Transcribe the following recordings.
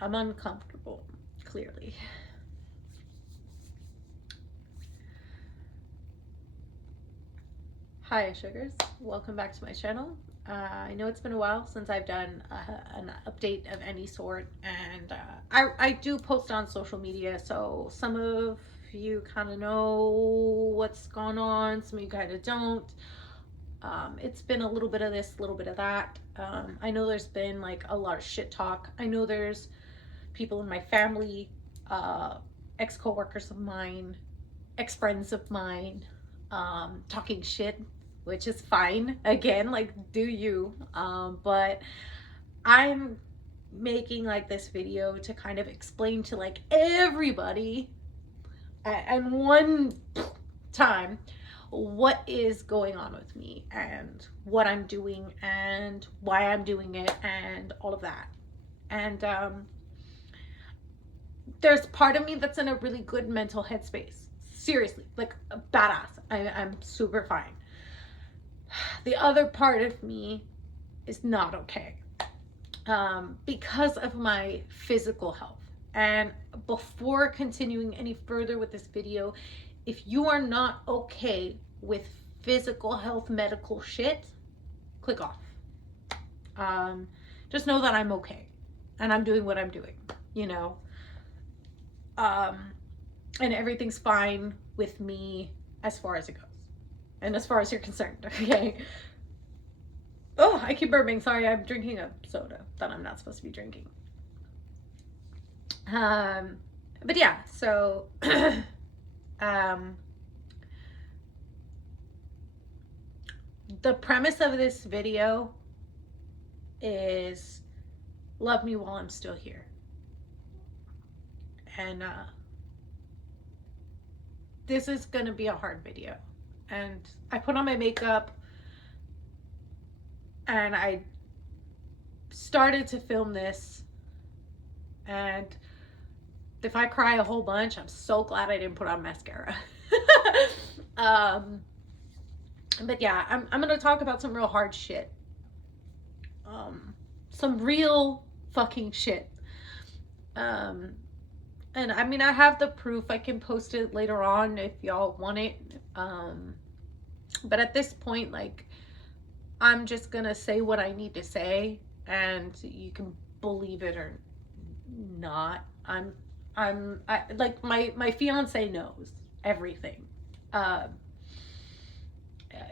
I'm uncomfortable, clearly. Hi, sugars. Welcome back to my channel. I know it's been a while since I've done an update of any sort, and I do post on social media, so some of you kind of know what's going on, some of you kind of don't. It's been a little bit of this, a little bit of that. I know there's been like a lot of shit talk. I know there's people in my family, ex coworkers of mine, ex friends of mine, talking shit, which is fine. Again, like, do you? But I'm making like this video to kind of explain to like everybody at one time what is going on with me and what I'm doing and why I'm doing it and all of that. And there's part of me that's in a really good mental headspace. Seriously, like a badass. I'm super fine. The other part of me is not okay because of my physical health. And before continuing any further with this video, if you are not okay with physical health medical shit, click off. Just know that I'm okay and I'm doing what I'm doing, you know. And everything's fine with me as far as it goes and as far as you're concerned. Okay. Oh, I keep burping. Sorry, I'm drinking a soda that I'm not supposed to be drinking. But yeah, so the premise of this video is love me while I'm still here. And this is gonna be a hard video. And I put on my makeup and I started to film this, and if I cry a whole bunch, I'm so glad I didn't put on mascara. But yeah, I'm gonna talk about some real hard shit. Some real fucking shit. And I mean, I have the proof. I can post it later on if y'all want it. But at this point, like, I'm just gonna say what I need to say, and you can believe it or not. I like my fiance knows everything.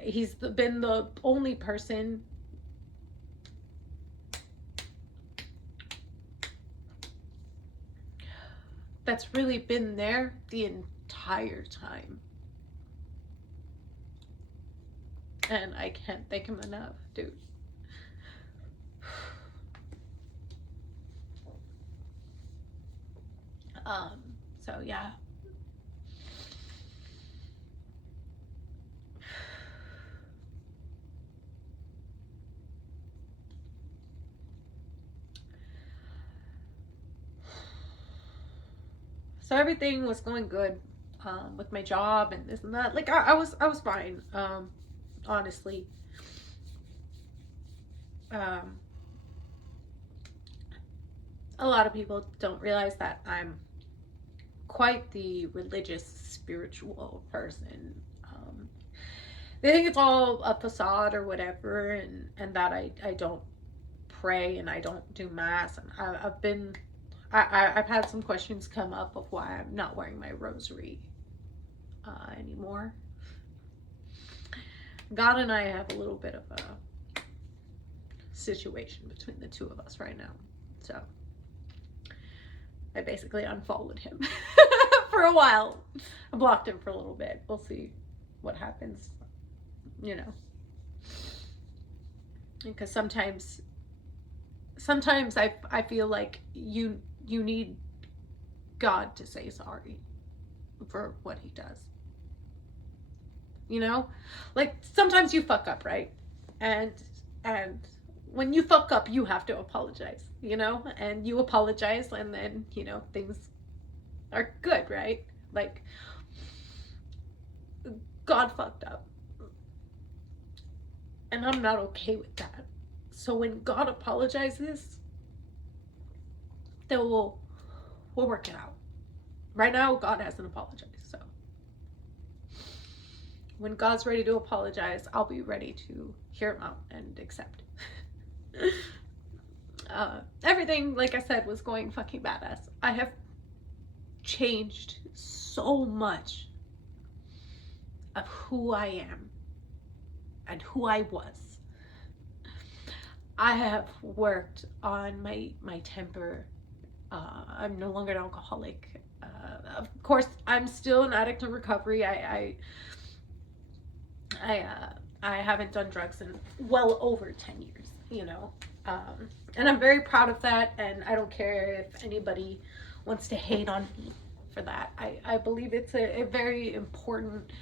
He's been the only person that's really been there the entire time. And I can't thank him enough, dude. So yeah. So everything was going good with my job and this and that. Like I was fine. Honestly. A lot of people don't realize that I'm quite the religious, spiritual person. They think it's all a facade or whatever, and that I don't pray and I don't do mass. And I've had some questions come up of why I'm not wearing my rosary anymore. God and I have a little bit of a situation between the two of us right now. So I basically unfollowed him for a while. I blocked him for a little bit. We'll see what happens, you know. Because sometimes I feel like you need God to say sorry for what he does. You know? Like sometimes you fuck up, right? And when you fuck up, you have to apologize, you know? And you apologize, and then, you know, things are good, right? Like, God fucked up. And I'm not okay with that. So when God apologizes, then we'll work it out. Right now, God hasn't apologized, so when God's ready to apologize, I'll be ready to hear him out and accept. Everything, like I said, was going fucking badass. I have changed so much of who I am and who I was. I have worked on my temper. I'm no longer an alcoholic. Of course, I'm still an addict in recovery. I, uh, I haven't done drugs in well over 10 years, you know. And I'm very proud of that, and I don't care if anybody wants to hate on me for that. I believe it's a very important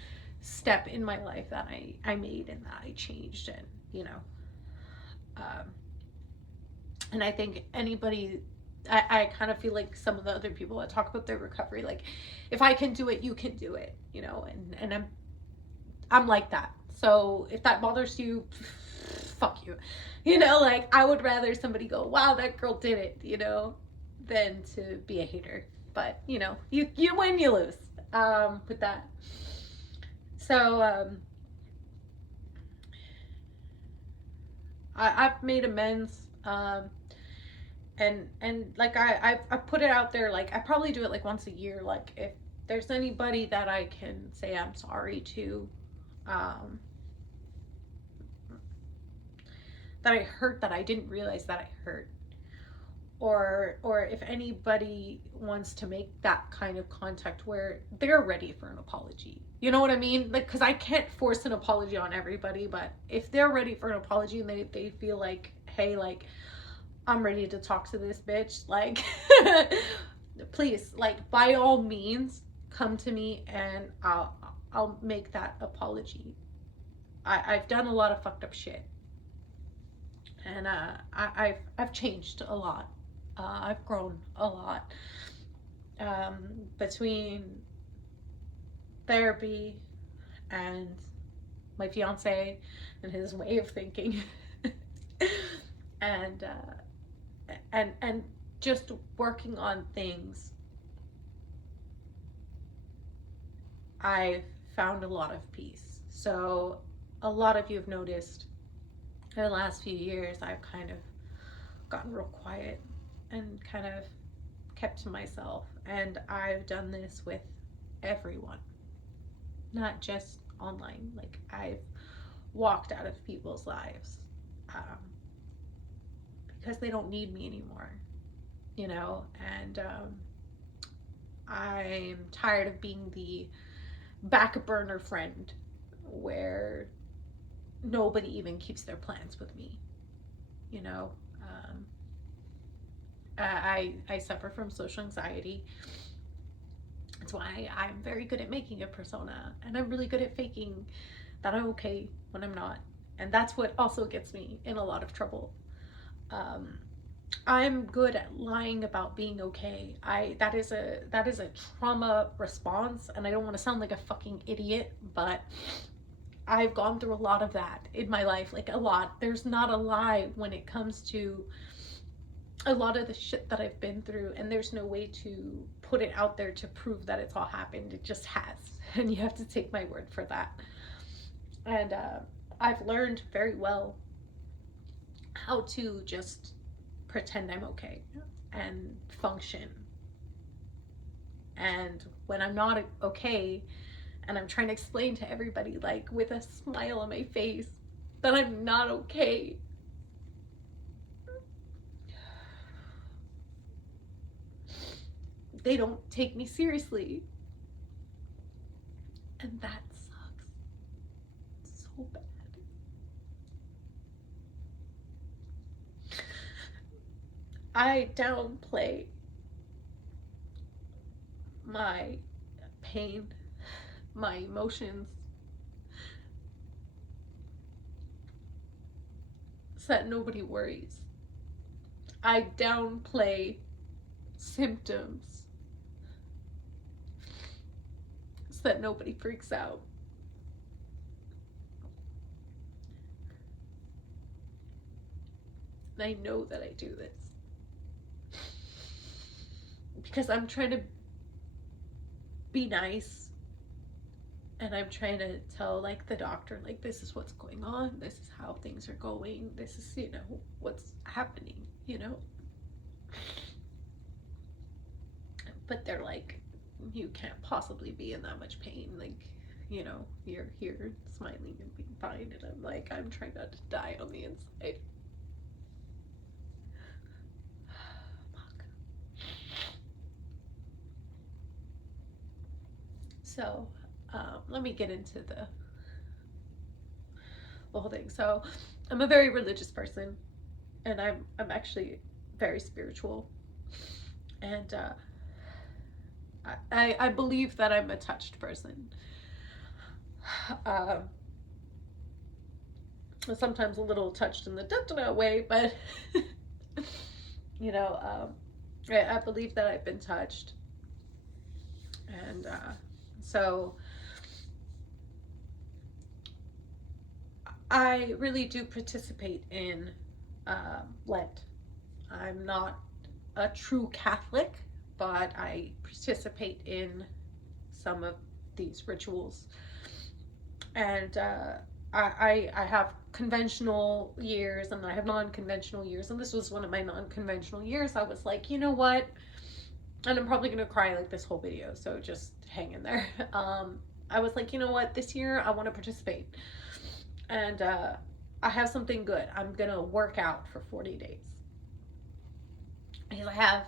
step in my life that I made and that I changed, and, you know. Um, and I think anybody, I kind of feel like some of the other people that talk about their recovery, like, if I can do it, you can do it, you know, and I'm like that. So if that bothers you, fuck you. You know, like, I would rather somebody go, wow, that girl did it, you know, than to be a hater. But, you know, you win, you lose with that. So I've made amends. And like I put it out there, like I probably do it like once a year. Like if there's anybody that I can say I'm sorry to, um, that I hurt, that I didn't realize that I hurt, or if anybody wants to make that kind of contact where they're ready for an apology, you know what I mean? Like, because I can't force an apology on everybody, but if they're ready for an apology and they feel like, hey, like, I'm ready to talk to this bitch, like, please, like, by all means, come to me and I'll make that apology. I've done a lot of fucked up shit, and I've changed a lot. I've grown a lot, between therapy and my fiance and his way of thinking, and and just working on things. I've found a lot of peace. So a lot of you have noticed in the last few years I've kind of gotten real quiet and kind of kept to myself. And I've done this with everyone, not just online. Like, I've walked out of people's lives, um, because they don't need me anymore, you know? And I'm tired of being the back burner friend where nobody even keeps their plans with me, you know? I suffer from social anxiety. That's why I'm very good at making a persona, and I'm really good at faking that I'm okay when I'm not. And that's what also gets me in a lot of trouble. Um, I'm good at lying about being okay. I that is a trauma response, and I don't want to sound like a fucking idiot, but I've gone through a lot of that in my life, like a lot. There's not a lie when it comes to a lot of the shit that I've been through, and there's no way to put it out there to prove that it's all happened. It just has, and you have to take my word for that. And I've learned very well how to just pretend I'm okay and function. And when I'm not okay, and I'm trying to explain to everybody, like, with a smile on my face, that I'm not okay, they don't take me seriously. And that sucks so bad. I downplay my pain, my emotions, so that nobody worries. I downplay symptoms so that nobody freaks out. And I know that I do this. because I'm trying to be nice, and I'm trying to tell like the doctor, like, this is what's going on, this is how things are going, this is, you know, what's happening, you know. But they're like, you can't possibly be in that much pain, like, you know, you're here smiling and being fine. And I'm like, I'm trying not to die on the inside. Fuck. So let me get into the whole thing. So I'm a very religious person, and I'm actually very spiritual, and I believe that I'm a touched person. Um, Sometimes a little touched in the da-da-da way, but you know, I believe that I've been touched, and so I really do participate in Lent. I'm not a true Catholic, but I participate in some of these rituals, and I have conventional years and I have non-conventional years, and this was one of my non-conventional years. I was like, you know what? And I'm probably gonna cry like this whole video, so just hang in there. I was like, you know what? This year I want to participate, and I have something good. I'm gonna work out for 40 days because I have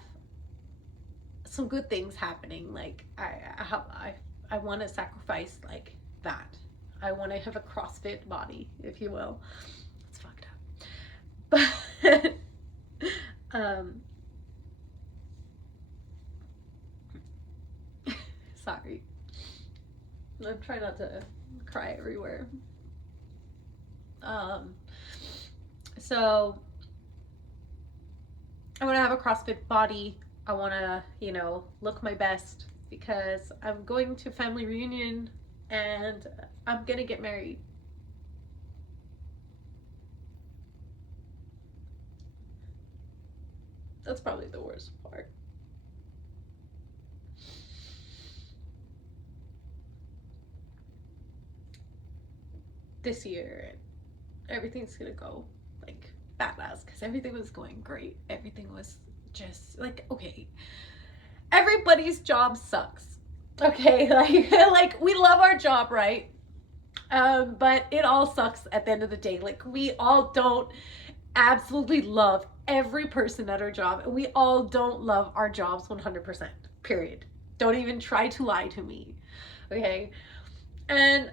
some good things happening. Like I want to sacrifice like that. I want to have a CrossFit body, if you will. It's fucked up, but um, sorry. I'm trying not to cry everywhere. Um, so I want to have a CrossFit body. I want to, you know, look my best because I'm going to family reunion and I'm going to get married. That's probably the worst part. This year, everything's going to go like badass because everything was going great. Everything was just like, okay, everybody's job sucks. Okay, like we love our job, right? But it all sucks at the end of the day. Like we all don't absolutely love every person at our job, and we all don't love our jobs 100%. Period. Don't even try to lie to me. Okay? And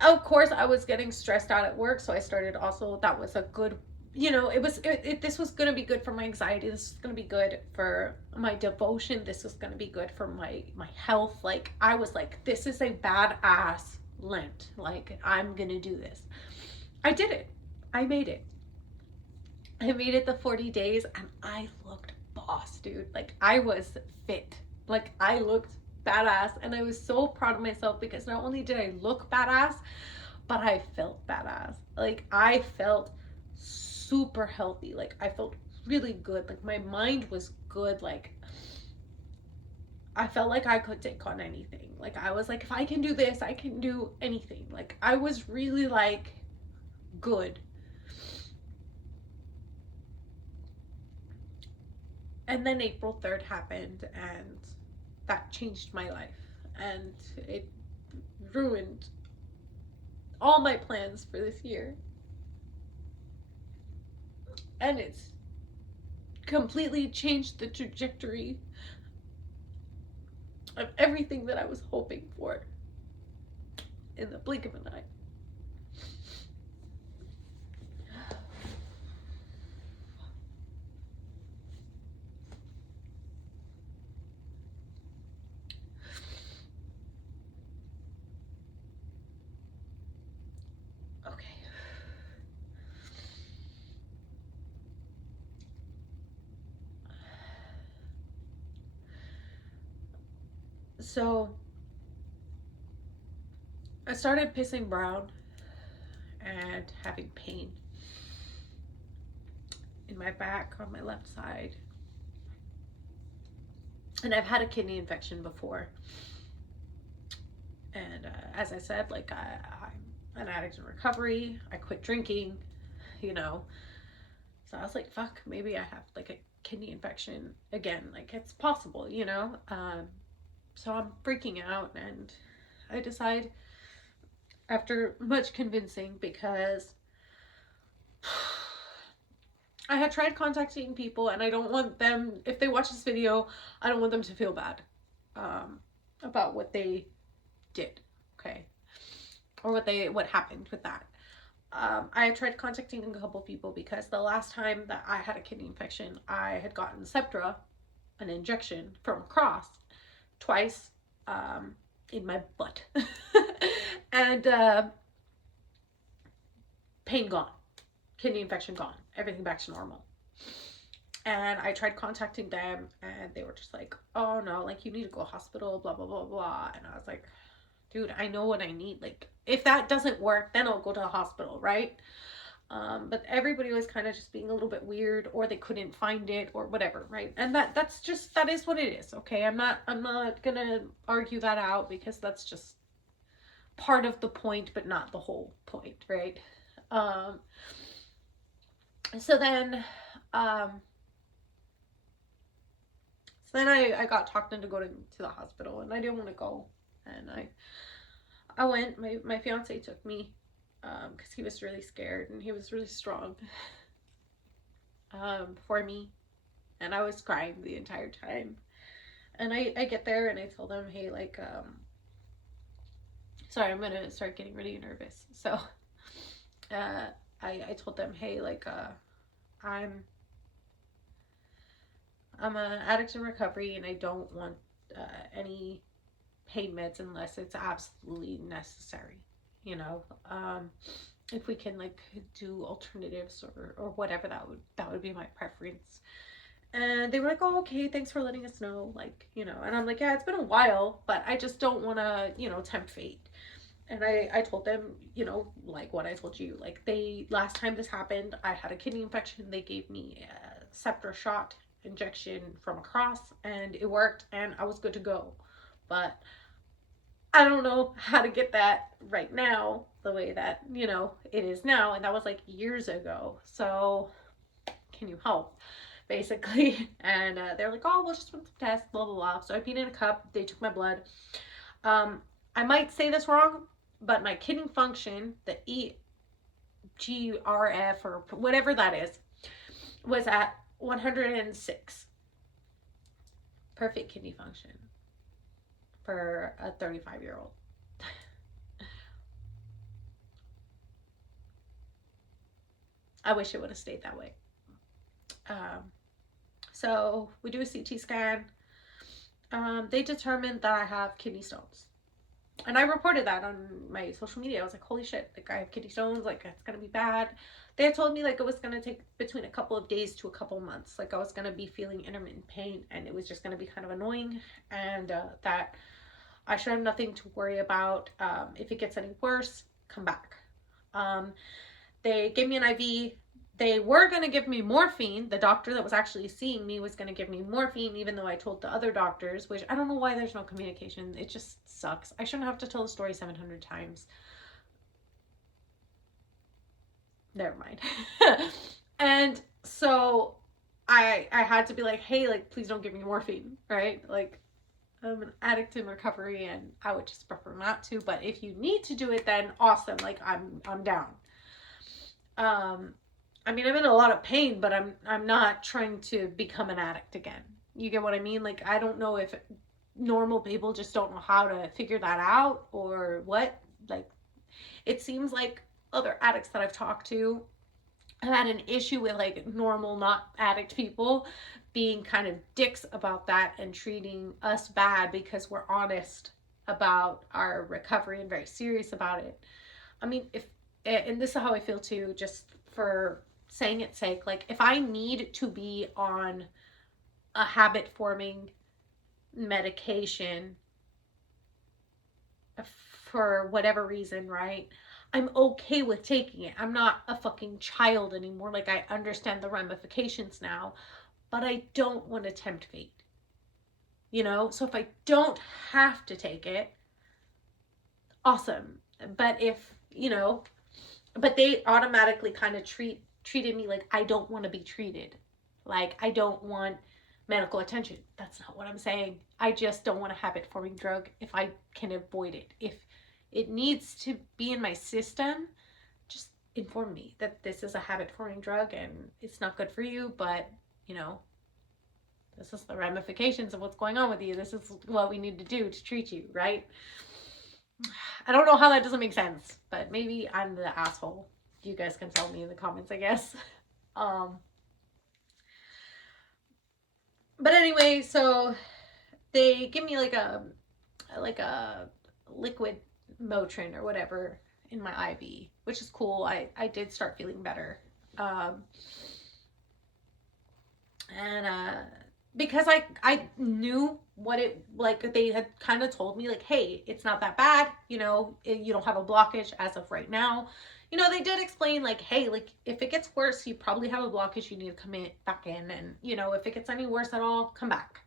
of course I was getting stressed out at work, so I started also, that was a good, you know, this was going to be good for my anxiety, this was going to be good for my devotion, this was going to be good for my health. Like I was like, this is a badass Lent, like I'm going to do this. I did it. I made it. I made it the 40 days and I looked boss, dude. Like I was fit. Like I looked badass, and I was so proud of myself because not only did I look badass, but I felt badass. Like I felt super healthy. Like I felt really good. Like my mind was good. Like I felt like I could take on anything. Like I was like, if I can do this, I can do anything. Like I was really like good. And then April 3rd happened, and that changed my life. And it ruined all my plans for this year. And it's completely changed the trajectory of everything that I was hoping for in the blink of an eye. Okay. So I started pissing brown and having pain in my back on my left side. And I've had a kidney infection before. And as I said, like I'm an addict in recovery. I quit drinking, you know. So I was like, fuck, maybe I have like a kidney infection again. Like it's possible, you know. So I'm freaking out, and I decide after much convincing, because I had tried contacting people, and I don't want them, if they watch this video, I don't want them to feel bad about what they did, okay, or what happened with that. I tried contacting a couple people because the last time that I had a kidney infection, I had gotten Septra, an injection from Cross, twice in my butt, and pain gone, kidney infection gone, everything back to normal. And I tried contacting them, and they were just like, oh no, like you need to go to hospital, blah blah blah blah. And I was like, dude, I know what I need. Like if that doesn't work, then I'll go to the hospital, right? But everybody was kind of just being a little bit weird, or they couldn't find it, or whatever, right? And that is what it is, okay? I'm not gonna argue that out, because that's just part of the point, but not the whole point, right? So then I got talked into going to the hospital, and I didn't want to go, and I went. My fiance took me because he was really scared, and he was really strong for me, and I was crying the entire time. And I get there, and I told him, hey, like sorry, I'm gonna start getting really nervous. So I told them, hey, like I'm an addict in recovery, and I don't want any pain meds unless it's absolutely necessary, you know. If we can like do alternatives, or whatever, that would be my preference. And they were like, oh, okay, thanks for letting us know, like, you know. And I'm like, yeah, it's been a while, but I just don't want to, you know, tempt fate. And I told them, you know, like what I told you, like last time this happened, I had a kidney infection. They gave me a Septra shot injection from Cross, and it worked, and I was good to go. But I don't know how to get that right now the way that, you know, it is now. And that was like years ago. So can you help? Basically. And they're like, oh, we'll just run some tests, blah, blah, blah. So I peed in a cup. They took my blood. I might say this wrong, but my kidney function, the EGRF or whatever that is, was at 106. Perfect kidney function for a 35-year-old. I wish it would have stayed that way. So we do a CT scan. They determined that I have kidney stones. And I reported that on my social media. I was like, holy shit, like I have kidney stones, like it's gonna be bad. They had told me like it was gonna take between a couple of days to a couple months. Like I was gonna be feeling intermittent pain, and it was just gonna be kind of annoying, and that I should have nothing to worry about. If it gets any worse, come back. They gave me an IV. They were going to give me morphine. The doctor that was actually seeing me was going to give me morphine, even though I told the other doctors, which I don't know why there's no communication. It just sucks. I shouldn't have to tell the story 700 times. Never mind. And so I had to be like, hey, like, please don't give me morphine, right? Like, I'm an addict in recovery, and I would just prefer not to. But if you need to do it, then awesome. Like, I'm down. I mean, I'm in a lot of pain, but I'm not trying to become an addict again. You get what I mean? Like, I don't know if normal people just don't know how to figure that out, or what. Like, it seems like other addicts that I've talked to have had an issue with like normal, not addict people being kind of dicks about that, and treating us bad because we're honest about our recovery and very serious about it. I mean, and this is how I feel too, just for saying its sake, like if I need to be on a habit forming medication for whatever reason, right? I'm okay with taking it. I'm not a fucking child anymore. Like, I understand the ramifications now, but I don't want to tempt fate. you know? So if I don't have to take it, awesome. But if, you know, but they automatically kind of treated me like I don't want to be treated. Like I don't want medical attention. That's not what I'm saying. I just don't want a habit forming drug if I can avoid it. If it needs to be in my system, just inform me that this is a habit forming drug and it's not good for you, but you know, this is the ramifications of what's going on with you. This is what we need to do to treat you, right? I don't know how that doesn't make sense, but maybe I'm the asshole. You guys can tell me in the comments, I guess. Um, but anyway, so they give me like a liquid Motrin or whatever in my IV, which is cool. I did start feeling better. Um, and because I knew what it like they had kind of told me like, hey, it's not that bad, you know, you don't have a blockage as of right now. You know, they did explain like, hey, like if it gets worse, you probably have a blockage, you need to come in back in, and you know, if it gets any worse at all, come back.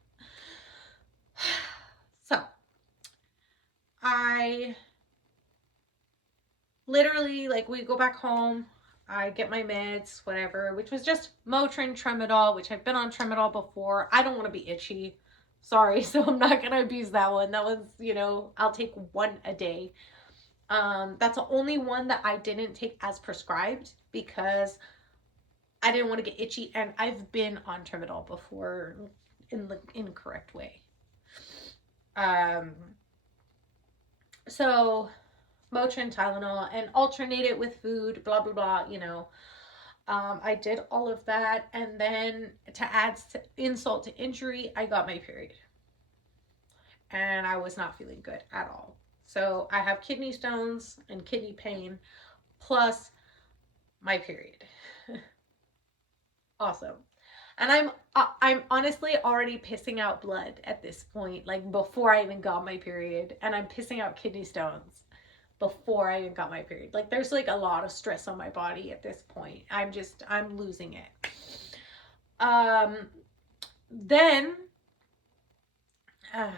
So I literally like we go back home, I get my meds, whatever, which was just Motrin, Tramadol, which I've been on Tramadol before. I don't want to be itchy. Sorry, so I'm not gonna abuse that one. That one's, you know, I'll take one a day. That's the only one that I didn't take as prescribed because I didn't want to get itchy, and I've been on Tramadol before in the incorrect way. Um, so Motrin, Tylenol, and alternate it with food, blah blah blah, you know. I did all of that, and then to add insult to injury, I got my period, and I was not feeling good at all. So I have kidney stones and kidney pain, plus my period. Awesome. And I'm honestly already pissing out blood at this point, like before I even got my period, and I'm pissing out kidney stones before I even got my period. Like there's like a lot of stress on my body at this point. I'm losing it. Um then uh,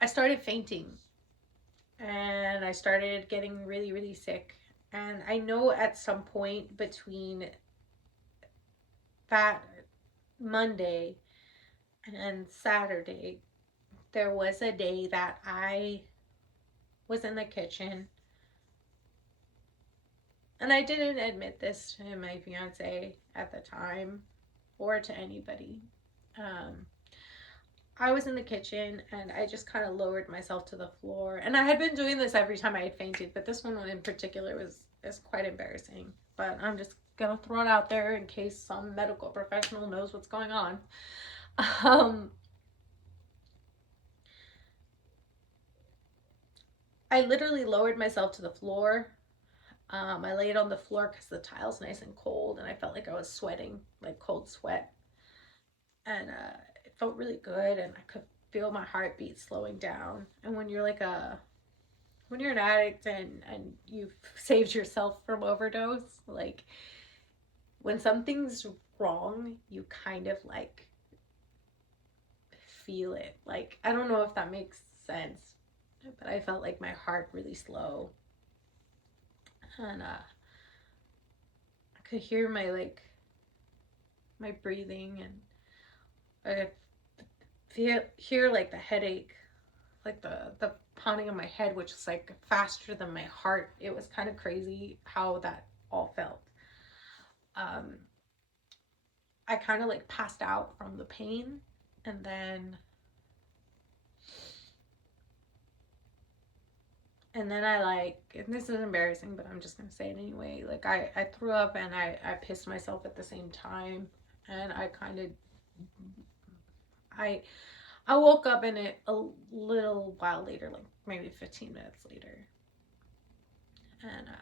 I started fainting, and I started getting really really sick. And I know at some point between that Monday and Saturday there was a day that I was in the kitchen, and I didn't admit this to my fiance at the time or to anybody. Um, I was in the kitchen and I just kind of lowered myself to the floor. And I had been doing this every time I had fainted, but this one in particular is quite embarrassing. But I'm just gonna throw it out there in case some medical professional knows what's going on. Um, I literally lowered myself to the floor. I laid on the floor because the tile's nice and cold, and I felt like I was sweating, like cold sweat. And it felt really good, and I could feel my heartbeat slowing down. And when you're an addict and you've saved yourself from overdose, like when something's wrong, you kind of like feel it. Like I don't know if that makes sense, but I felt like my heart really slow, and I could hear my my breathing, and I could hear like the headache, like the pounding of my head, which is like faster than my heart. It was kind of crazy how that all felt. Um, I kind of like passed out from the pain, and then I like, and this is embarrassing, but I'm just gonna say it anyway. Like I threw up and I pissed myself at the same time, and I kind of I I woke up in it a little while later, like maybe 15 minutes later, and of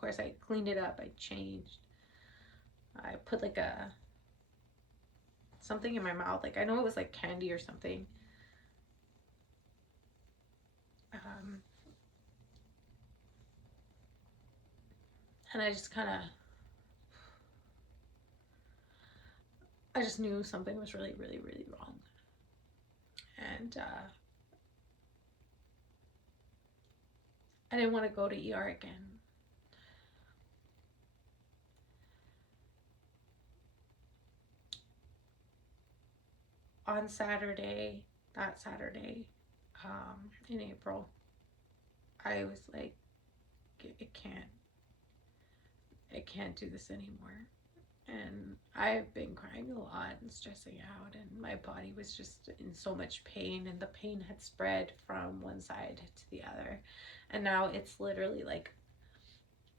course I cleaned it up. I changed. I put like a something in my mouth. Like I know it was like candy or something. Um, and I just kind of I just knew something was really, really, really wrong. And I didn't want to go to ER again. On Saturday, that Saturday, in April, I was like, it can't do this anymore. And I've been crying a lot and stressing out, and my body was just in so much pain, and the pain had spread from one side to the other, and now it's literally like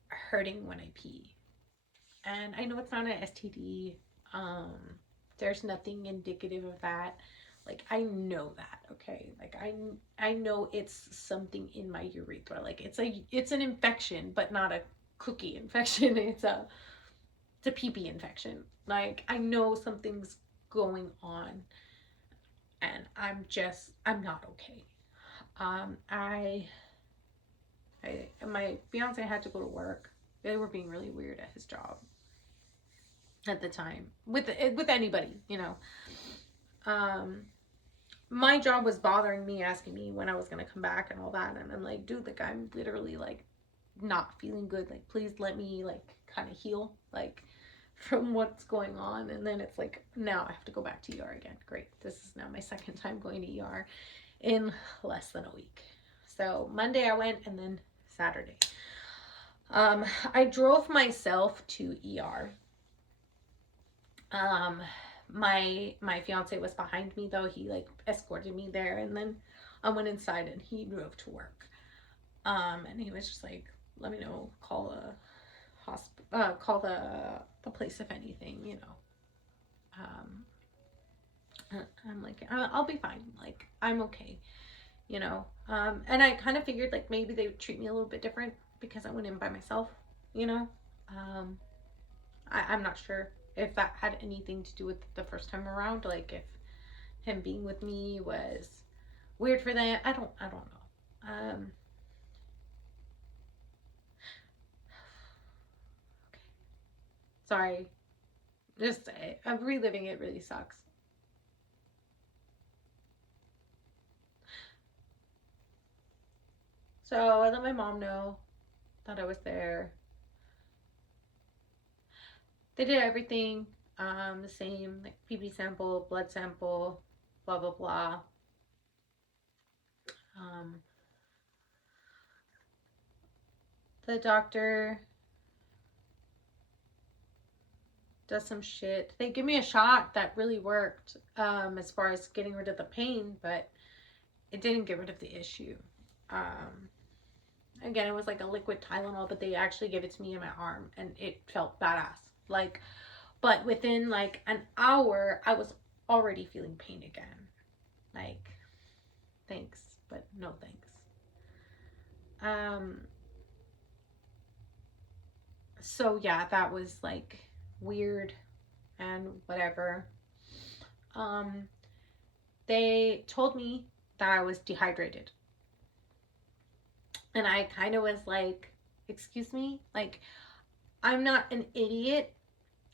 hurting when I pee. And I know it's not an STD. Um, there's nothing indicative of that. Like I know that, okay? Like I know it's something in my urethra. Like it's an infection, but not a cookie infection. It's a pee infection. Like I know something's going on, and I'm not okay. I my fiance had to go to work. They were being really weird at his job at the time with anybody, you know. Um, my job was bothering me, asking me when I was gonna come back and all that, and I'm like, dude, like I'm literally like not feeling good. Like, please let me like kind of heal, like from what's going on. And then it's like, now I have to go back to ER again. Great, this is now my second time going to ER in less than a week. So Monday I went, and then Saturday. I drove myself to ER. Um, my fiance was behind me though. He like escorted me there, and then I went inside and he drove to work. And he was just like, let me know, call call the place if anything, you know. I'm like, I'll be fine. Like I'm okay, you know. And I kind of figured like maybe they would treat me a little bit different because I went in by myself, you know. Um, I'm not sure if that had anything to do with the first time around, like if him being with me was weird for them. I don't know. Okay. Sorry. Just I'm reliving it really sucks. So I let my mom know that I was there. They did everything the same, like PB sample, blood sample, blah blah blah. Um, the doctor does some shit. They give me a shot that really worked as far as getting rid of the pain, but it didn't get rid of the issue. Um, Again, it was like a liquid Tylenol, but they actually gave it to me in my arm, and it felt badass. Like, but within like an hour, I was already feeling pain again. Like, thanks, but no thanks. Um, so yeah, that was like weird and whatever. Um, they told me that I was dehydrated. And I kind of was like, excuse me? Like, I'm not an idiot.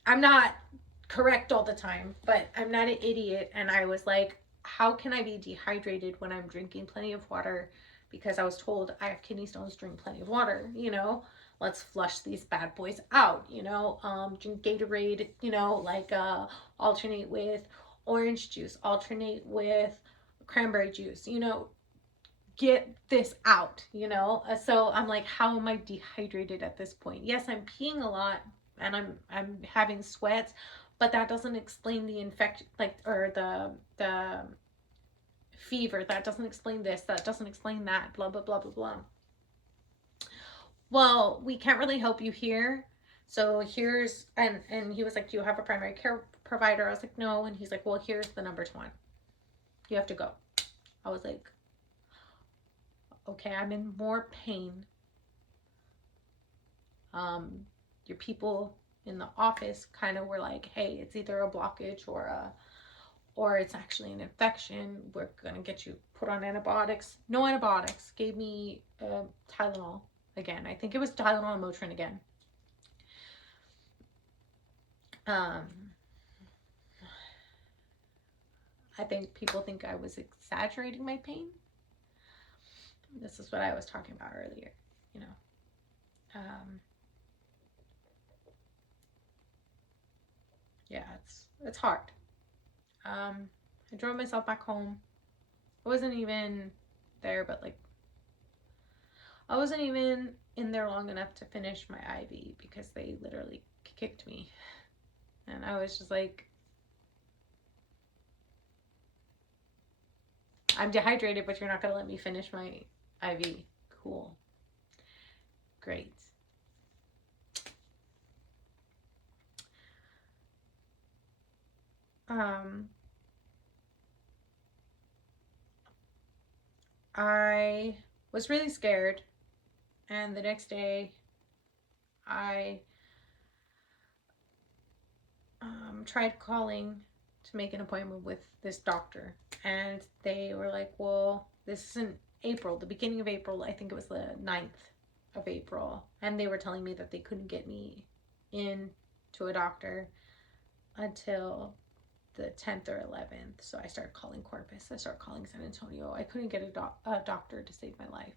I'm not correct all the time, but I'm not an idiot. And I was like, how can I be dehydrated when I'm drinking plenty of water? Because I was told I have kidney stones, drink plenty of water, you know? Let's flush these bad boys out, you know? Drink Gatorade, you know, like alternate with orange juice, alternate with cranberry juice, you know, get this out, you know? So I'm like, how am I dehydrated at this point? Yes, I'm peeing a lot and I'm having sweats, but that doesn't explain the infection, like, or the fever. That doesn't explain this. That doesn't explain that. Blah blah blah blah blah. Well, we can't really help you here. So here's and he was like, do you have a primary care provider? I was like, no. And he's like, well, here's the number to one. You have to go. I was like, okay, I'm in more pain. Your people in the office kind of were like, hey, it's either a blockage or it's actually an infection. We're gonna get you put on antibiotics. No antibiotics. Gave me Tylenol again. I think it was Tylenol and Motrin again. Um, I think people think I was exaggerating my pain. This is what I was talking about earlier, you know. Yeah, it's hard. I drove myself back home. I wasn't even there, but like I wasn't even in there long enough to finish my IV because they literally kicked me. And I was just like, I'm dehydrated, but you're not going to let me finish my IV. Cool. Great. I was really scared. And the next day, I tried calling to make an appointment with this doctor. And they were like, well, this isn't April, the beginning of April. I think it was the 9th of April. And they were telling me that they couldn't get me in to a doctor until the 10th or 11th. So I started calling Corpus. I started calling San Antonio. I couldn't get a doctor to save my life.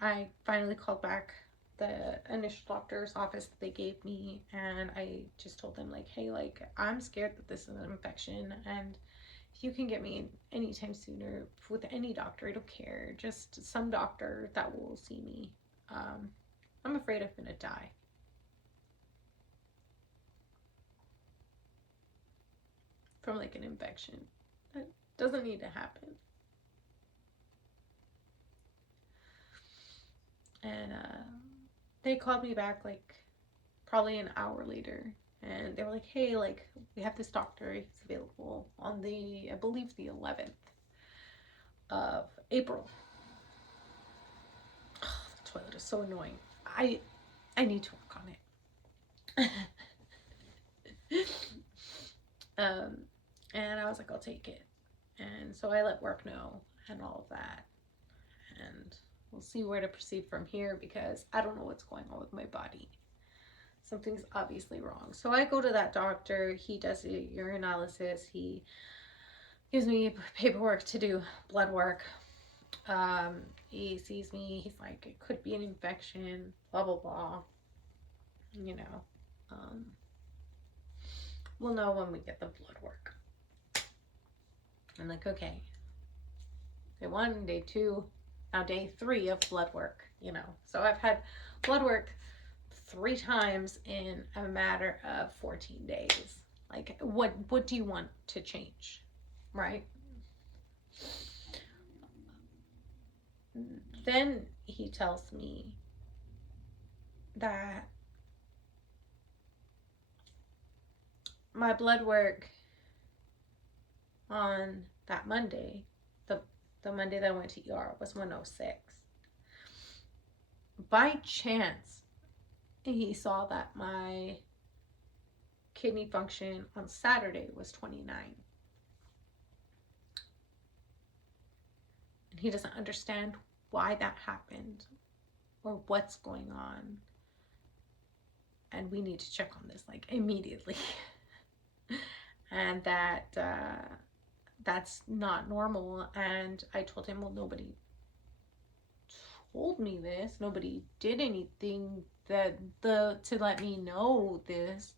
I finally called back the initial doctor's office that they gave me, and I just told them like, hey, like I'm scared that this is an infection, and if you can get me anytime sooner with any doctor, I don't care, just some doctor that will see me. I'm afraid I'm gonna die. From like an infection. That doesn't need to happen. And they called me back like probably an hour later, and they were like, hey, like we have this doctor, he's available on the, I believe, the 11th of April. Oh, the toilet is so annoying. I need to work on it. And I was like, I'll take it. And so I let work know and all of that. And we'll see where to proceed from here because I don't know what's going on with my body. Something's obviously wrong. So I go to that doctor. He does a urinalysis. He gives me paperwork to do blood work. He sees me. He's like, it could be an infection, blah, blah, blah. You know, we'll know when we get the blood work. I'm like, okay. Day 1, day 2, now day 3 of blood work, you know. So I've had blood work 3 times in a matter of 14 days. Like, what do you want to change, right? Then he tells me that my blood work on that Monday, the Monday that I went to ER, was 106. By chance, he saw that my kidney function on Saturday was 29. And he doesn't understand why that happened or what's going on. And we need to check on this like immediately. And that that's not normal. And I told him, well, nobody told me this. Nobody did anything to let me know this.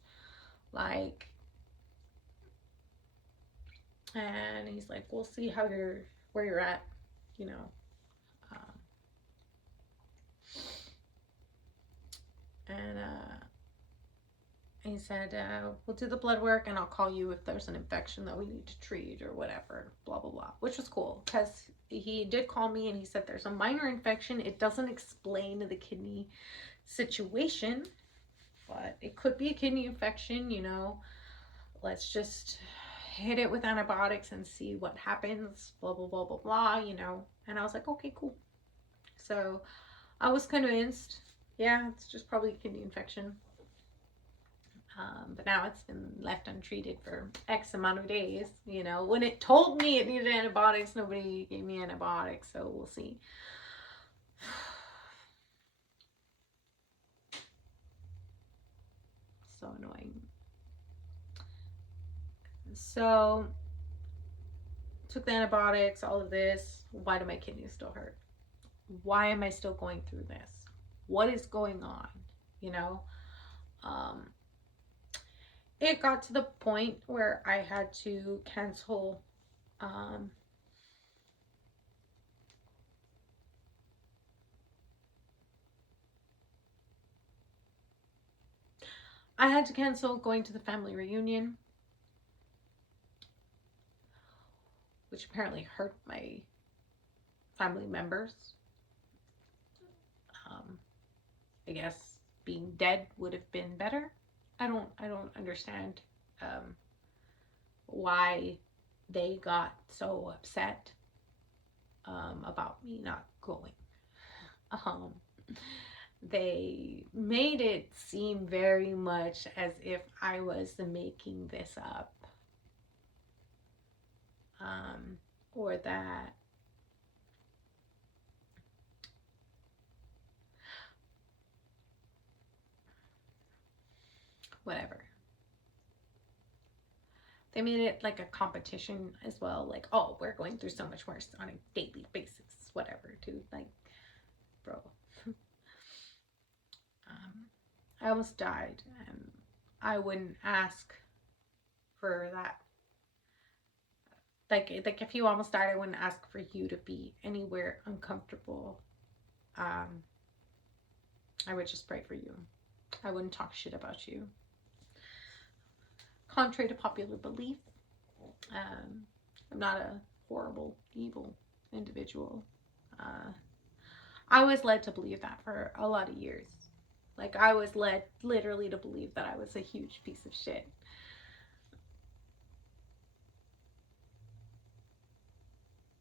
Like, and he's like, we'll see where you're at, you know. And he said, we'll do the blood work and I'll call you if there's an infection that we need to treat or whatever, blah, blah, blah, which was cool because he did call me and he said there's a minor infection. It doesn't explain the kidney situation, but it could be a kidney infection, you know. Let's just hit it with antibiotics and see what happens, blah, blah, blah, blah, blah, you know. And I was like, okay, cool. So I was convinced, yeah, it's just probably a kidney infection. But now it's been left untreated for X amount of days. You know, when it told me it needed antibiotics, nobody gave me antibiotics, so we'll see. So annoying. So, took the antibiotics, all of this. Why do my kidneys still hurt? Why am I still going through this? What is going on? You know? Um, it got to the point where I had to cancel. Um, I had to cancel going to the family reunion, which apparently hurt my family members. Um, I guess being dead would have been better. I don't understand um, why they got so upset about me not going. Um, they made it seem very much as if I was making this up, or that whatever. They made it like a competition as well, like, oh, we're going through so much worse on a daily basis, whatever, dude. Like, bro. I almost died, and I wouldn't ask for that. Like if you almost died, I wouldn't ask for you to be anywhere uncomfortable. Um, I would just pray for you. I wouldn't talk shit about you. Contrary to popular belief, I'm not a horrible, evil individual. Uh, I was led to believe that for a lot of years. Like, I was led literally to believe that I was a huge piece of shit.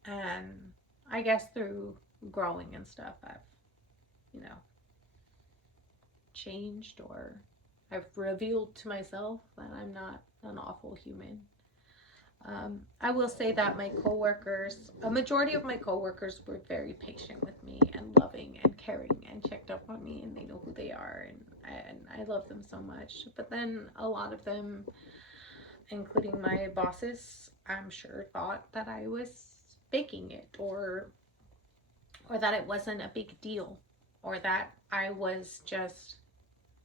And I guess through growing and stuff, I've, you know, changed, or I've revealed to myself that I'm not an awful human. I will say that my coworkers, a majority of my coworkers, were very patient with me and loving and caring and checked up on me, and they know who they are, and I love them so much. But then a lot of them, including my bosses, I'm sure thought that I was faking it, or that it wasn't a big deal, or that I was just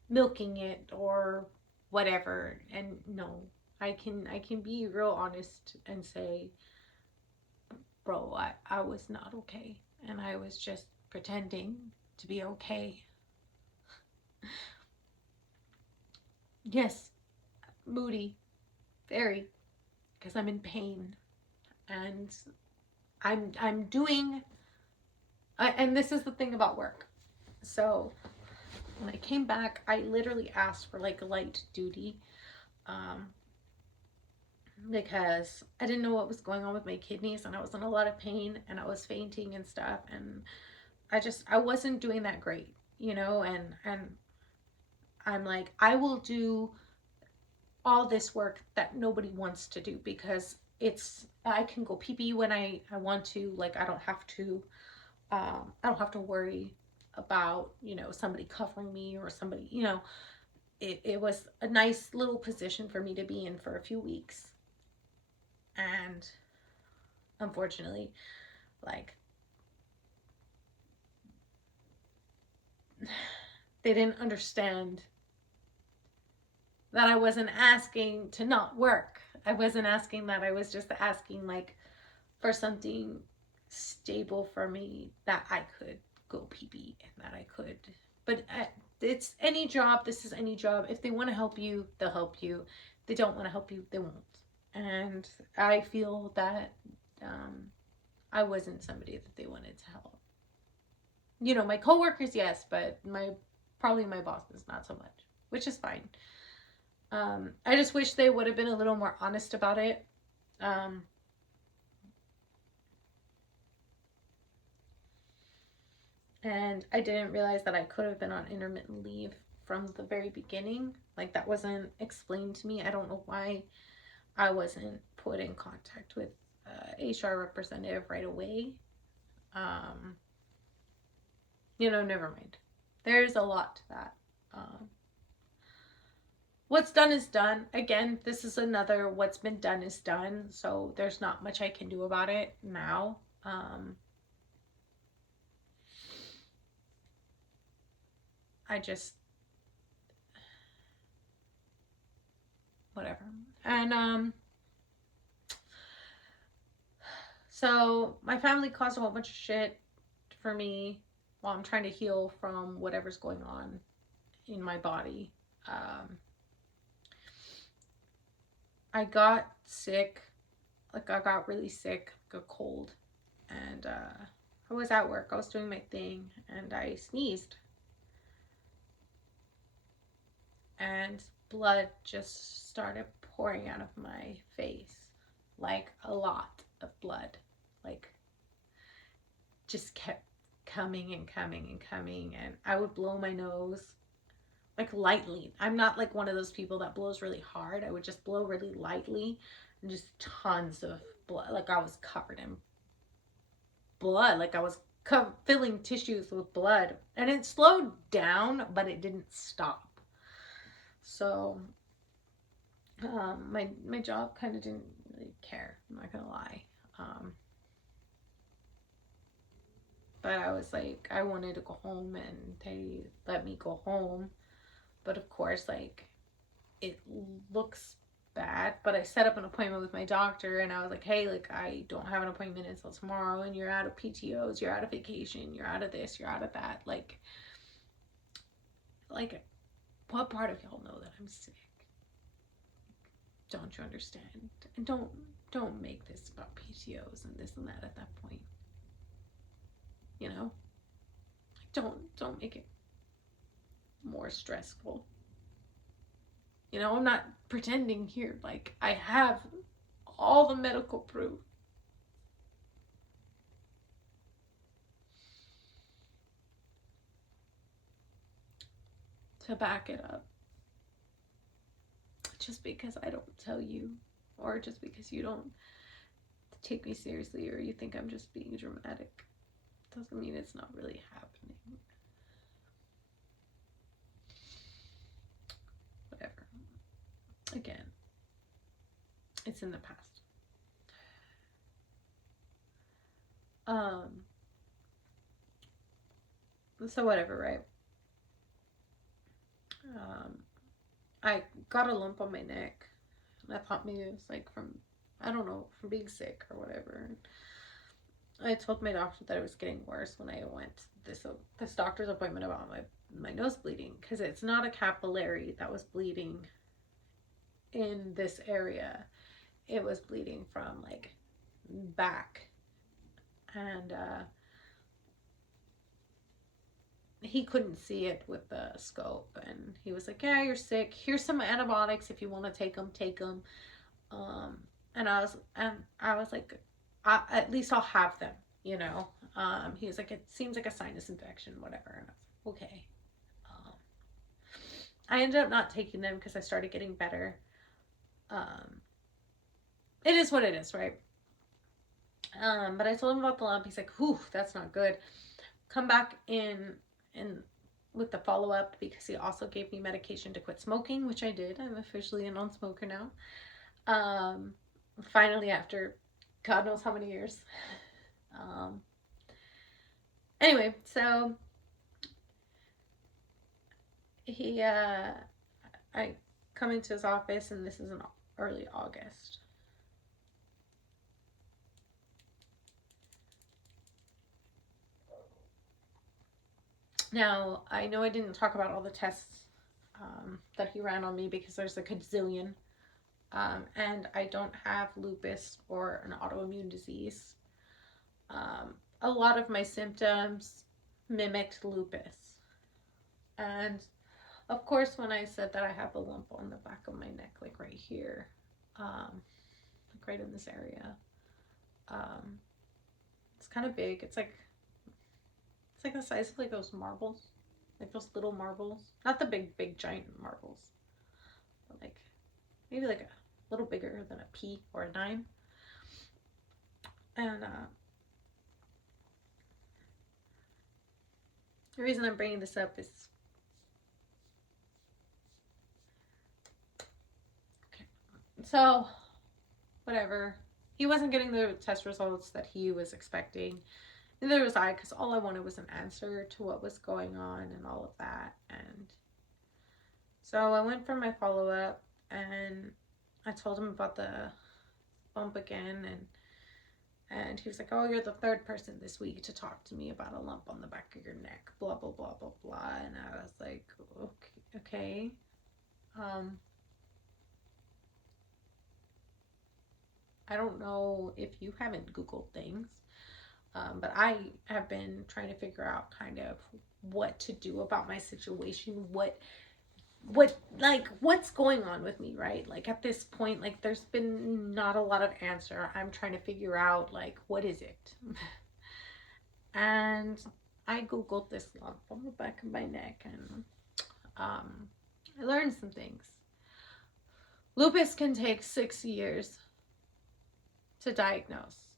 milking it, or whatever. And no, I can be real honest and say, bro, I was not okay, and I was just pretending to be okay. Yes, moody, very, because I'm in pain, and I'm doing and this is the thing about work. So when I came back, I literally asked for like light duty, um, because I didn't know what was going on with my kidneys, and I was in a lot of pain, and I was fainting and stuff, and I wasn't doing that great, and I'm like, I will do all this work that nobody wants to do, because I can go pee pee when I want to. Like, I don't have to worry about, somebody covering me, or somebody, it was a nice little position for me to be in for a few weeks. And unfortunately, like, they didn't understand that I wasn't asking to not work. I wasn't asking that. I was just asking, like, for something stable for me, that I could go pee pee, and that I could. But it's any job. This is any job. If they want to help you, they'll help you. If they don't want to help you, they won't. And I feel that I wasn't somebody that they wanted to help. My coworkers, yes, but probably my bosses, not so much, which is fine. I just wish they would have been a little more honest about it. And I didn't realize that I could have been on intermittent leave from the very beginning. Like, that wasn't explained to me. I don't know why I wasn't put in contact with HR representative right away. Never mind. There's a lot to that. what's done is done. Again, this is another what's been done is done. So there's not much I can do about it now. I just, whatever. And so my family caused a whole bunch of shit for me while I'm trying to heal from whatever's going on in my body. I got sick, like I got really sick, like a cold, and I was at work, I was doing my thing, and I sneezed, and blood just started pouring out of my face, like a lot of blood, like just kept coming and coming and coming, and I would blow my nose like lightly. I'm not like one of those people that blows really hard. I would just blow really lightly, and just tons of blood. Like I was covered in blood. Like I was filling tissues with blood. And it slowed down, but it didn't stop. So my job kind of didn't really care. I'm not gonna lie. But I was like, I wanted to go home, and they let me go home. But of course, like, it looks bad, but I set up an appointment with my doctor, and I was like, hey, like, I don't have an appointment until tomorrow, and you're out of PTOs, you're out of vacation, you're out of this, you're out of that. Like what part of y'all know that I'm sick? Don't you understand? And don't make this about PTOs and this and that at that point. You know? Don't make it more stressful. You know, I'm not pretending here. Like, I have all the medical proof. To back it up. Just because I don't tell you, or just because you don't take me seriously, or you think I'm just being dramatic, doesn't mean it's not really happening. Whatever. Again, it's in the past. So whatever, right? I got a lump on my neck, and I thought maybe it was like from, I don't know, from being sick or whatever. I told my doctor that it was getting worse when I went to this doctor's appointment about my nose bleeding, because it's not a capillary that was bleeding in this area. It was bleeding from like back, and he couldn't see it with the scope, and he was like, yeah, you're sick, here's some antibiotics, if you want to take them, take them. And I was like, at least I'll have them, you know. He was like, it seems like a sinus infection, whatever. And I was like, okay. um, I ended up not taking them because I started getting better. It is what it is, right? But I told him about the lump. He's like, whew, that's not good. Come back in with the follow-up, because he also gave me medication to quit smoking, which I did. I'm officially a non-smoker now. Finally, after God knows how many years. Anyway, so I come into his office, and this is in early August. Now, I know I didn't talk about all the tests that he ran on me, because there's a gazillion. And I don't have lupus or an autoimmune disease. A lot of my symptoms mimicked lupus. And of course, when I said that I have a lump on the back of my neck, like right here, like right in this area, it's kind of big. It's like the size of like those marbles, like those little marbles. Not the big giant marbles, but like maybe like a little bigger than a pea or a dime. And the reason I'm bringing this up is So, whatever. He wasn't getting the test results that he was expecting. Neither was I, because all I wanted was an answer to what was going on and all of that. And so I went for my follow up, and I told him about the bump again, and he was like, "Oh, you're the third person this week to talk to me about a lump on the back of your neck." Blah blah blah blah blah. And I was like, "Okay." Um, I don't know if you haven't Googled things, but I have been trying to figure out kind of what to do about my situation, what's going on with me, right? Like at this point, like there's been not a lot of answer. I'm trying to figure out like what is it. And I Googled this lump on the back of my neck, and I learned some things. Lupus can take 6 years to diagnose.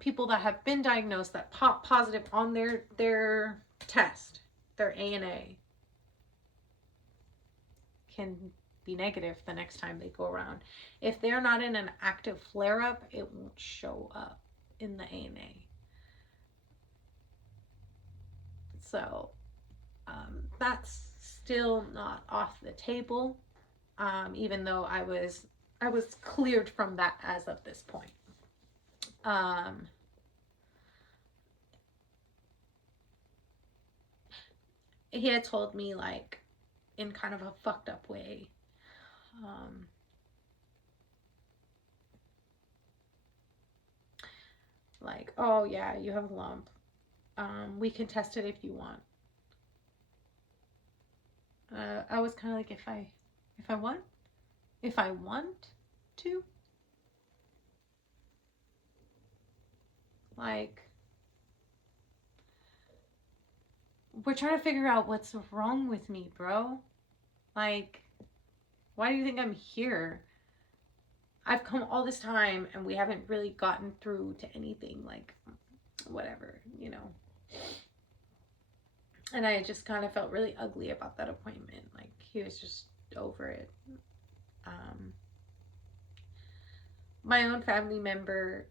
People that have been diagnosed that pop positive on their test, their ANA, can be negative the next time they go around. If they're not in an active flare up, it won't show up in the ANA. So that's still not off the table, even though I was cleared from that as of this point. He had told me, like, in kind of a fucked up way, like, "Oh yeah, you have a lump. We can test it if you want." I was kind of like, if I want to, like, we're trying to figure out what's wrong with me, bro. Like, why do you think I'm here? I've come all this time and we haven't really gotten through to anything. Like, whatever, you know. And I just kind of felt really ugly about that appointment. Like, he was just over it. My own family member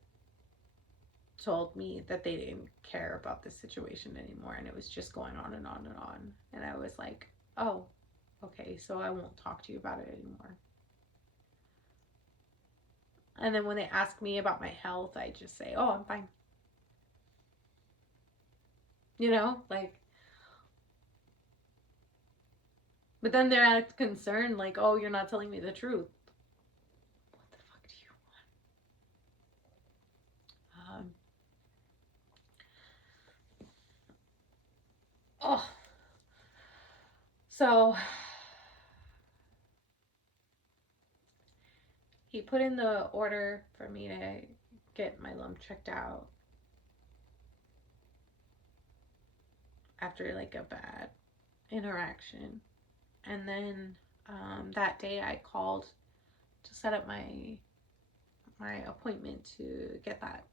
told me that they didn't care about this situation anymore, and it was just going on and on and on. And I was like, "Oh, okay, so I won't talk to you about it anymore." And then when they ask me about my health, I just say, "Oh, I'm fine." You know, like, but then they're concerned, like, "Oh, you're not telling me the truth." What the fuck do you want? Oh, so he put in the order for me to get my lump checked out after like a bad interaction. And then that day I called to set up my appointment to get that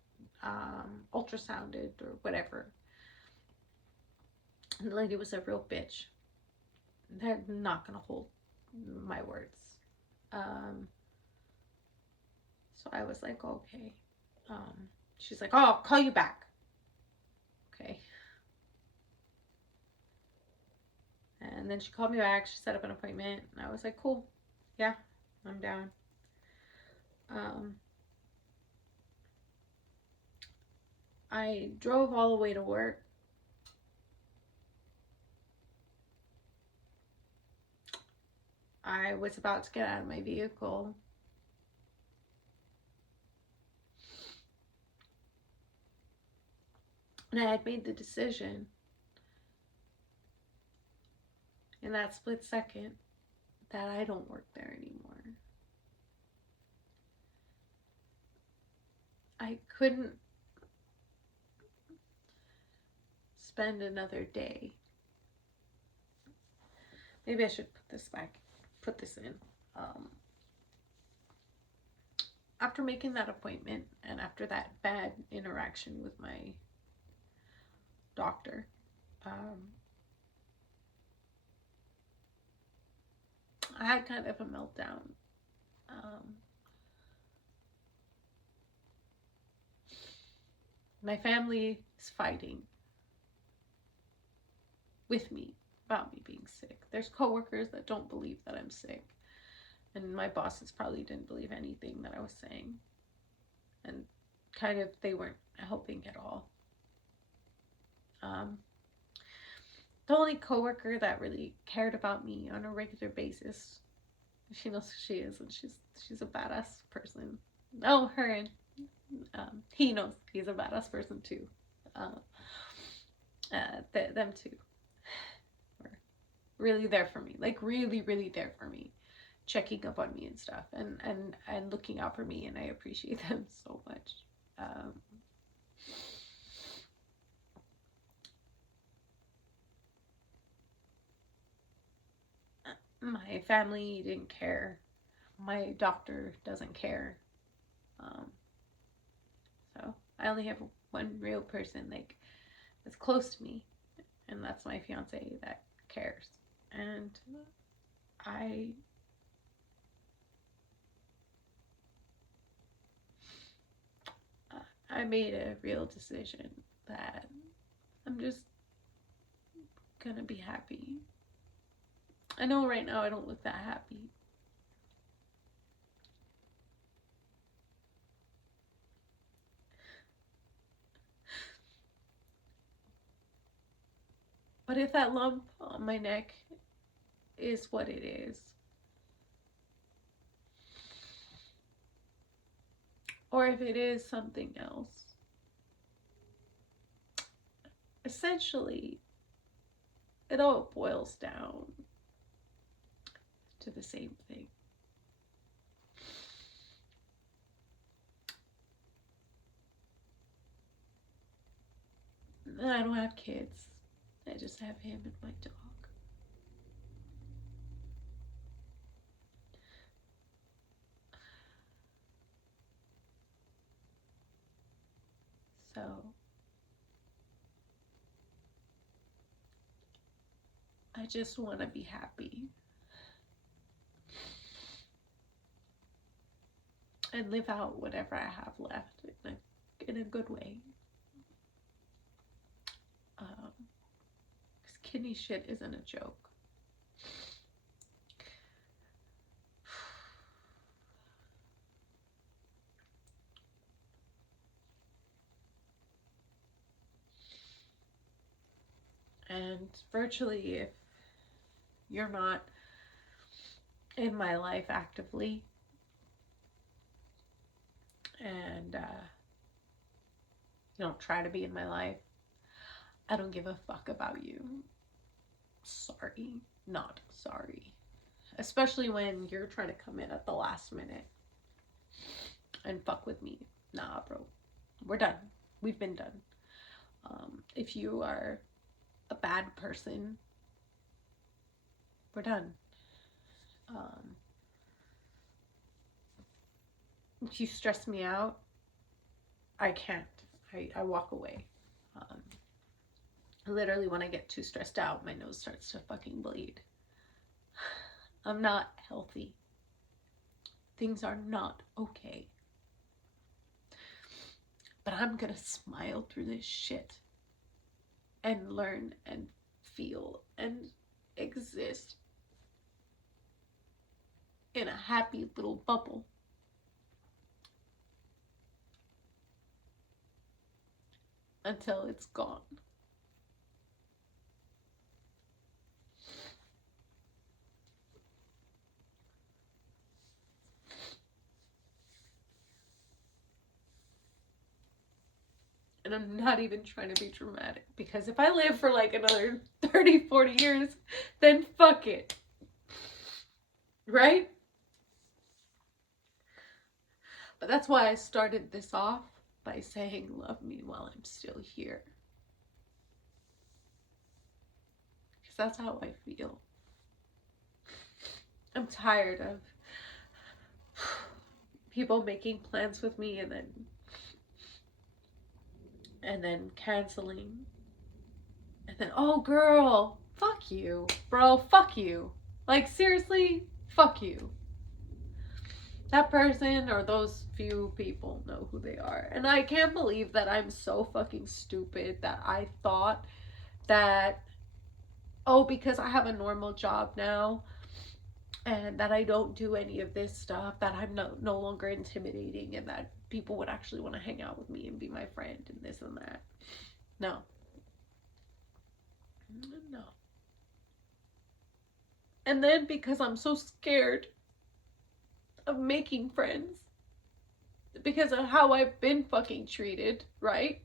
ultrasounded or whatever. And the lady was a real bitch. They're not gonna hold my words. So I was like, okay. She's like, "Oh, I'll call you back." Okay. And then she called me back. She set up an appointment. And I was like, "Cool. Yeah, I'm down." I drove all the way to work. I was about to get out of my vehicle. And I had made the decision in that split second that I don't work there anymore. I couldn't spend another day. Maybe I should put this in. After making that appointment and after that bad interaction with my doctor, I had kind of a meltdown. My family is fighting with me about me being sick. There's coworkers that don't believe that I'm sick. And my bosses probably didn't believe anything that I was saying. And kind of, they weren't helping at all. Um, the only coworker that really cared about me on a regular basis, she knows who she is, and she's a badass person. Oh, her and he knows he's a badass person too. Uh, them two were really there for me, like really, really there for me, checking up on me and stuff, and looking out for me, and I appreciate them so much. Um, my family didn't care. My doctor doesn't care. Um, so I only have one real person like that's close to me, and that's my fiance that cares. And I I made a real decision that I'm just gonna be happy. I know right now I don't look that happy. But if that lump on my neck is what it is, or if it is something else, essentially it all boils down to the same thing. I don't have kids. I just have him and my dog. So I just want to be happy and live out whatever I have left in a good way. Because kidney shit isn't a joke. And virtually, if you're not in my life actively, and you don't try to be in my life, I don't give a fuck about you. Sorry, not sorry. Especially when you're trying to come in at the last minute and fuck with me. Nah, bro. We're done. We've been done. If you are a bad person, we're done. If you stress me out, I can't. I walk away. Literally, when I get too stressed out, my nose starts to fucking bleed. I'm not healthy. Things are not okay. But I'm gonna smile through this shit and learn and feel and exist in a happy little bubble. Until it's gone. And I'm not even trying to be dramatic, because if I live for like another 30, 40 years, then fuck it. Right? But that's why I started this off by saying, love me while I'm still here. Because that's how I feel. I'm tired of people making plans with me and then canceling. And then, oh girl, fuck you. Bro, fuck you. Like, seriously, fuck you. that person or those few people know who they are. And I can't believe that I'm so fucking stupid that I thought that, oh, because I have a normal job now and that I don't do any of this stuff, that I'm no longer intimidating and that people would actually want to hang out with me and be my friend and this and that. No. No. And then because I'm so scared of making friends, because of how I've been fucking treated, right?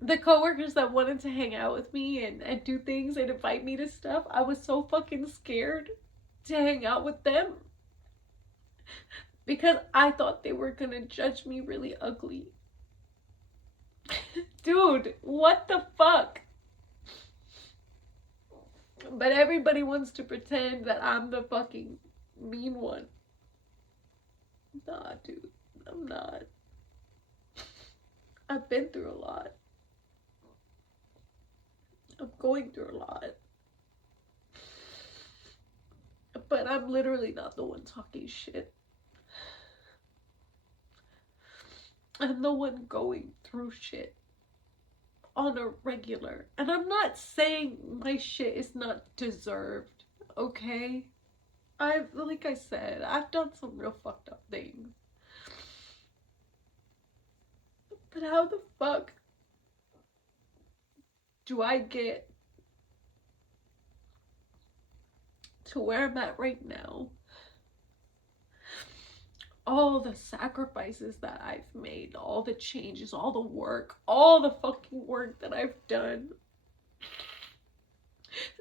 The coworkers that wanted to hang out with me and do things and invite me to stuff, I was so fucking scared to hang out with them because I thought they were gonna judge me really ugly. Dude, what the fuck? But everybody wants to pretend that I'm the fucking mean one. Nah, dude, I'm not. I've been through a lot. I'm going through a lot. But I'm literally not the one talking shit. I'm the one going through shit on a regular. And I'm not saying my shit is not deserved, okay? Like I said, I've done some real fucked up things. But how the fuck do I get to where I'm at right now? All the sacrifices that I've made, all the changes, all the work, all the fucking work that I've done.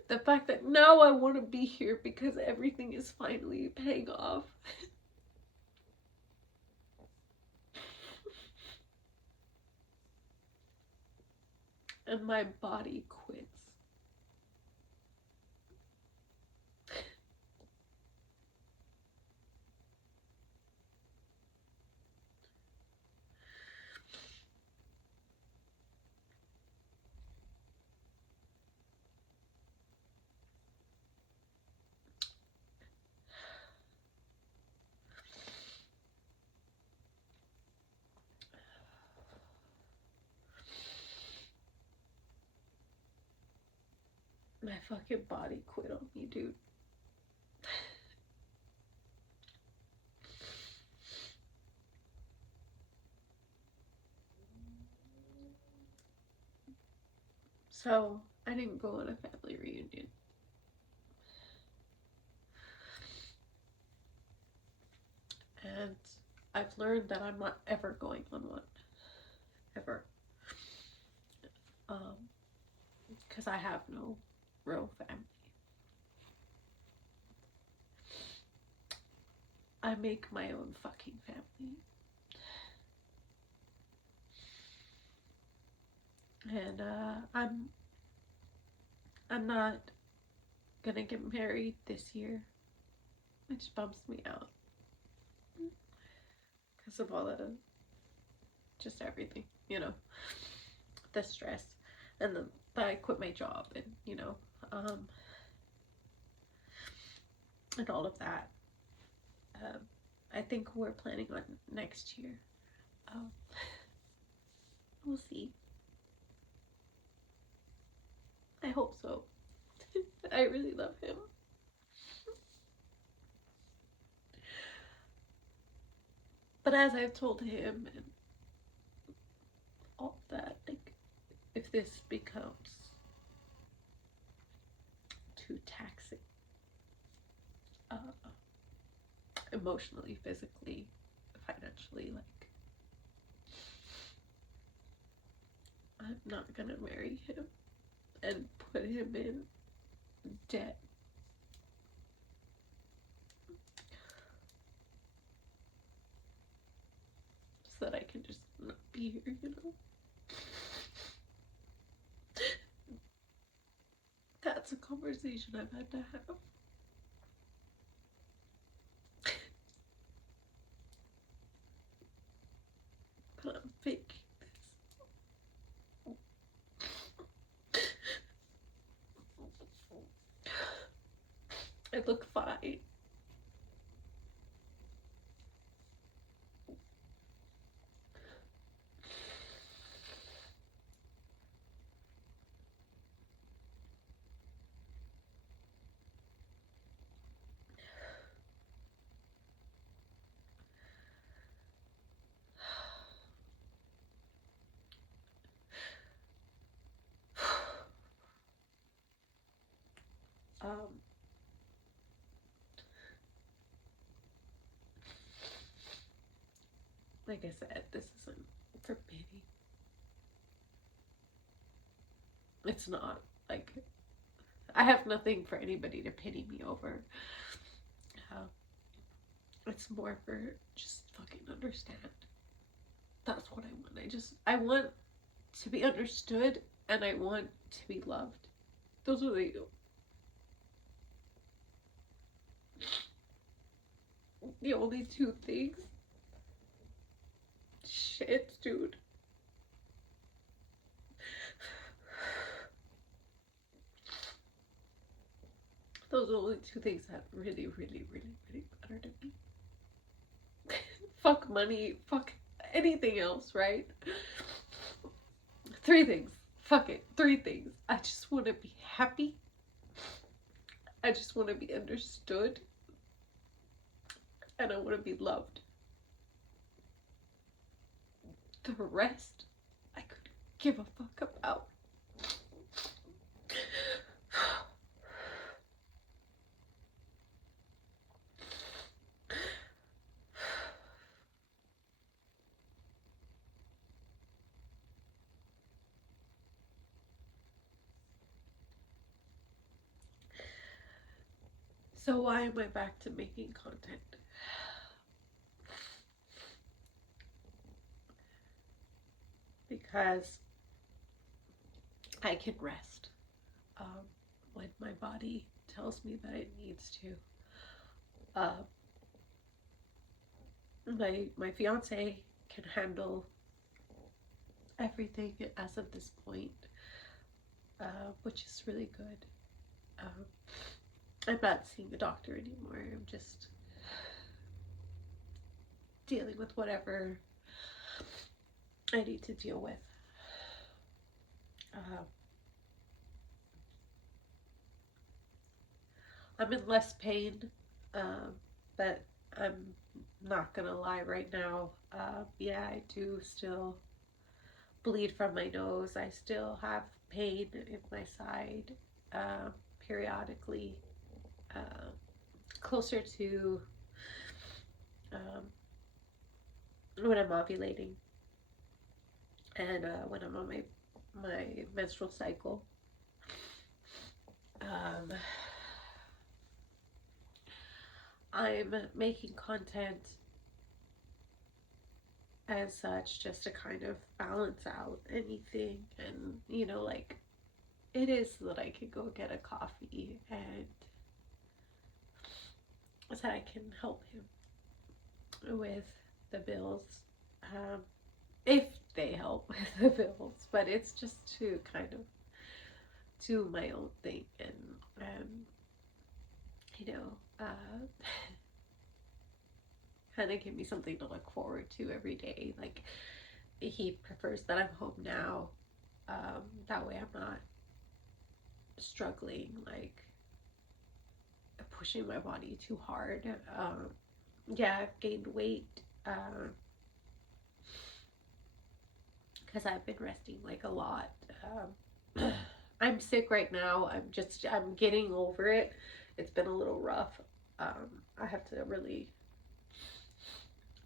The fact that now I want to be here because everything is finally paying off. And my body quits. My fucking body quit on me, dude. So, I didn't go on a family reunion. And I've learned that I'm not ever going on one. Ever. Because I have no real family. I make my own fucking family. And I'm not gonna get married this year, which bumps me out because of all the just everything, the stress, and then that I quit my job, and and all of that. I think we're planning on next year. Um, we'll see. I hope so. I really love him. But as I've told him and all that, like, if this becomes too taxing, uh, emotionally, physically, financially, like, I'm not gonna marry him and put him in debt. So that I can just not be here. That's a conversation I've had to have. But I'm faking this. I look fine. like I said, this isn't for pity. It's not. Like, I have nothing for anybody to pity me over. Uh, it's more for just fucking understand. That's what I want. I want to be understood, and I want to be loved. Those are the only two things. Shit, dude. Those are the only two things that really, really, really, really matter to me. Fuck money, fuck anything else, right? Three things. Fuck it. Three things. I just want to be happy. I just want to be understood. And I want to be loved. The rest, I could give a fuck about. So why am I back to making content? Because I can rest when my body tells me that it needs to. My fiance can handle everything as of this point, which is really good. I'm not seeing the doctor anymore. I'm just dealing with whatever I need to deal with. I'm in less pain, but I'm not gonna lie right now. Yeah, I do still bleed from my nose. I still have pain in my side periodically, closer to when I'm ovulating and when I'm on my menstrual cycle. I'm making content as such just to kind of balance out anything, and like, it is so that I can go get a coffee and so that I can help him with the bills, if they help with the bills. But it's just to kind of do my own thing and you know kind of give me something to look forward to every day. Like, he prefers that I'm home now. That way I'm not struggling, like pushing my body too hard. Yeah, I've gained weight because I've been resting like a lot. I'm sick right now. I'm getting over it. It's been a little rough. I have to really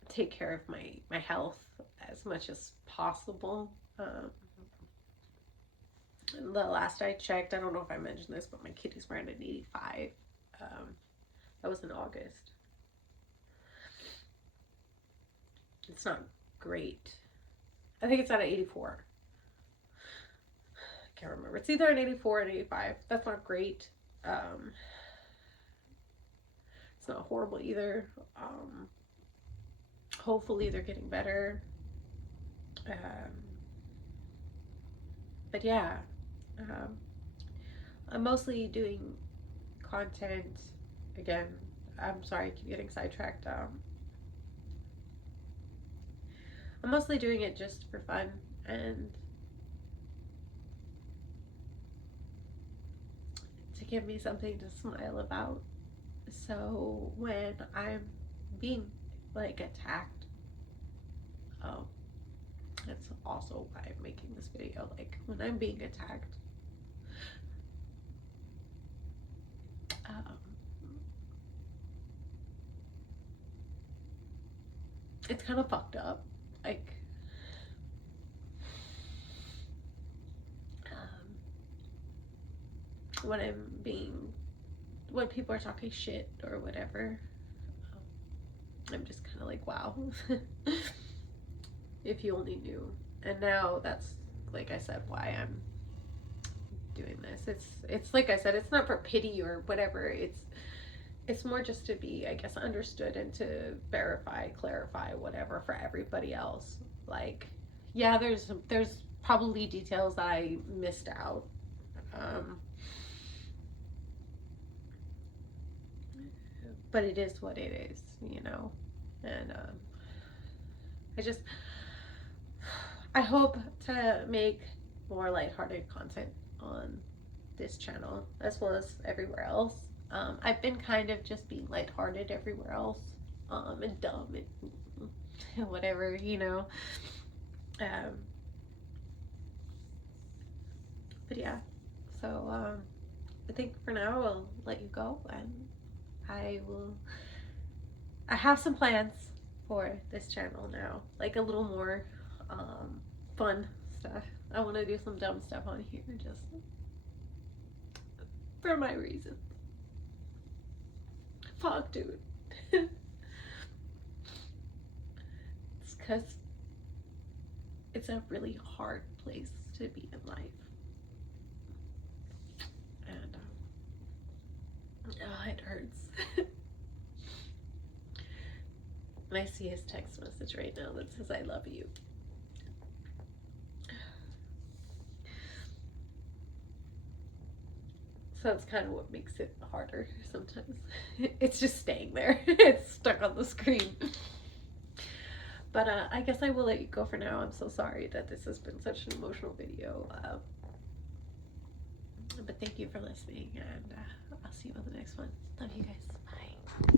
take care of my health as much as possible. The last I checked, I don't know if I mentioned this, but my kidneys were at an 85. That was in August. It's not great. I think it's at an 84. I can't remember. It's either an 84 or an 85. That's not great. It's not horrible either. Hopefully they're getting better. But yeah, I'm mostly doing content. Again, I'm sorry, I keep getting sidetracked. I'm mostly doing it just for fun and to give me something to smile about. So when I'm being like attacked, that's also why I'm making this video. Like, when I'm being attacked, um, it's kind of fucked up. when when people are talking shit or whatever, I'm just kind of like, wow. If you only knew. And now that's, like I said, why I'm doing this. It's like I said, it's not for pity or whatever. It's more just to be, I guess, understood and to verify, clarify, whatever for everybody else. Like, yeah, there's probably details that I missed out. Um, but it is what it is, you know. And I just I hope to make more lighthearted content on this channel as well as everywhere else. I've been kind of just being lighthearted everywhere else, and dumb and whatever, you know. Um, but yeah, so I think for now I'll let you go, and I will. I have some plans for this channel now, like a little more fun stuff. I want to do some dumb stuff on here just for my reasons. Fuck, dude. It's because it's a really hard place to be in life. And it hurts. And I see his text message right now that says, I love you. So that's kind of what makes it harder sometimes. It's just staying there. It's stuck on the screen. But I guess I will let you go for now. I'm so sorry that this has been such an emotional video. But thank you for listening, and I'll see you on the next one. Love you guys. Bye.